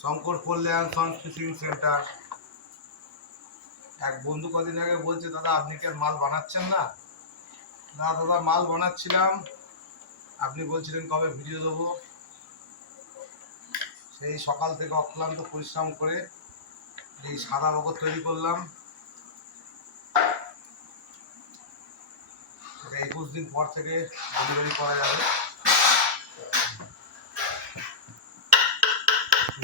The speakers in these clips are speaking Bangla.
Shankar Kalyan son fishing centre এক বন্ধু কদিন আগে বলছে, দাদা, আপনি কি আর মাল বানাচ্ছেন না? না দাদা, মাল বানাচ্ছিলাম। আপনি বলছিলেন কবে ভিডিও দেবো? সেই সকাল থেকে অক্লান্ত পরিশ্রম করে এই সাদা বকর তৈরি করলাম। একুশ দিন পর থেকে ডেলিভারি করা যাবে।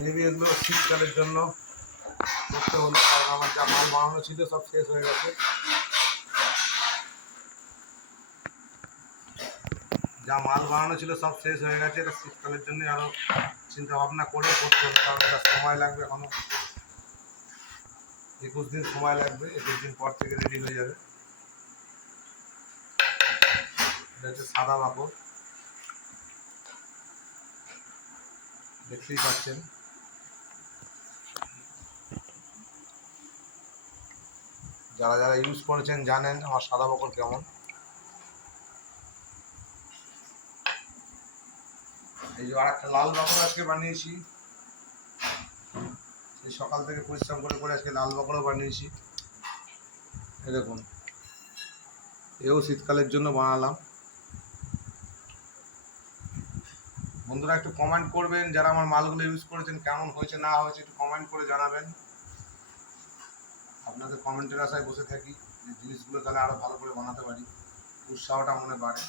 মেবি এগুলো শীতকালের জন্য। করতে হলো কারণ আমার যা মাল বানানো ছিল সব শেষ হয়ে গেছে। যা মাল বানানো ছিল সব শেষ হয়ে গেছে। এটা শীতকালের জন্য আরও চিন্তা ভাবনা করে করতে হবে, কারণ এটা সময় লাগবে এখনও। একুশ দিন সময় লাগবে, একুশ দিন পর থেকে রেডি হয়ে যাবে। এটা হচ্ছে সাদা কাপড় দেখতেই পাচ্ছেন। যারা যারা ইউজ করেছেন জানেন আমার সাদা কাপড় কেমন। এই যে আর একটা লাল বাকড় আজকে বানিয়েছি। সেই সকাল থেকে পরিশ্রম করে করে আজকে লাল বাকড়ও বানিয়েছি। দেখুন, এও শীতকালের জন্য বানালাম। বন্ধুরা একটু কমেন্ট করবেন যারা আমার মালগুলো ইউজ করেছেন, কেমন হয়েছে না হয়েছে একটু কমেন্ট করে জানাবেন। আপনাদের কমেন্টের আশায় বসে থাকি যে জিনিসগুলো তাহলে আরও ভালো করে বানাতে পারি। উৎসাহটা মনে বাড়ে।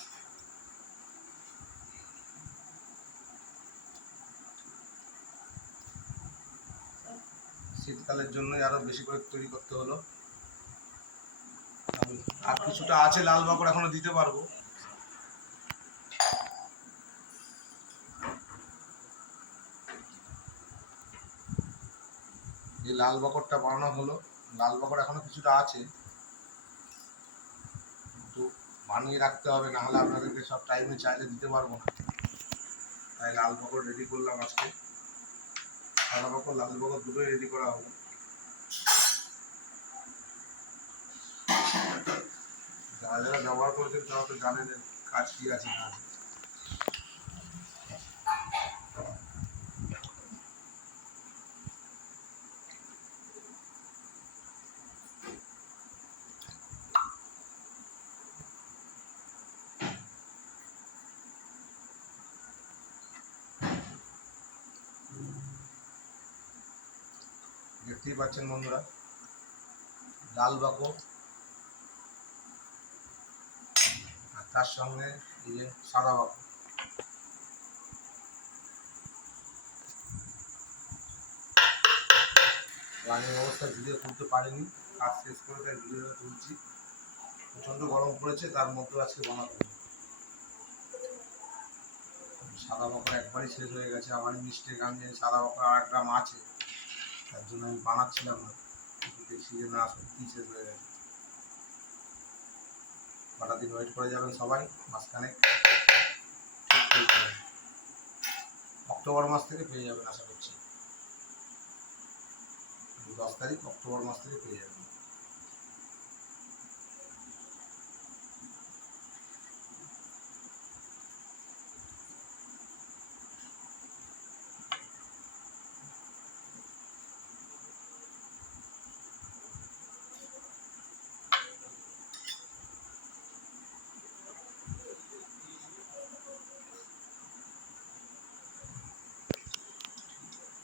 শীতকালের জন্যই আরও বেশি করে তৈরি করতে হলো। আর কিছুটা আছে লাল বাকড় এখনও দিতে পারব। যে লাল বাকড়টা বানানো হলো। লাল বাকড় এখনও কিছুটা আছে। একটু বানিয়ে রাখতে হবে, না হলে আপনাদেরকে সব টাইমে চাইলে দিতে পারব না। তাই লাল বাকড় রেডি করলাম আজকে। সাদা বাকড় লাল বাকড় দুটোই রেডি করা হবে। যারা যারা ব্যবহার করেছেন তারা তো জানেন কাজ কি আছে না আছে। দেখতেই পাচ্ছেন বন্ধুরা। লাল বাকো। আর তার সঙ্গে এই যে সাদা বাকো। রানের অবস্থায় ভিডিও তুলতে পারিনি। কাজ শেষ করে তাই ভিডিওটা তুলছি। প্রচণ্ড গরম পড়েছে, তার মধ্যে আজকে বানাবো। সাদা বাকড় একবারই শেষ হয়ে গেছে। আমারই মিস্টেক গান জানি সাদা বাকড় আর এক গ্রাম আছে। তার জন্য আমি বানাচ্ছিলাম না। দেখছি যে না, সত্যি শেষ হয়ে গেছে। কটা দিন ওয়েট করে যাবেন সবাই, মাঝখানে। অক্টোবর মাস থেকে পেয়ে যাবেন, আশা করছি। দশ তারিখ অক্টোবর মাস থেকে পেয়ে যাবেন।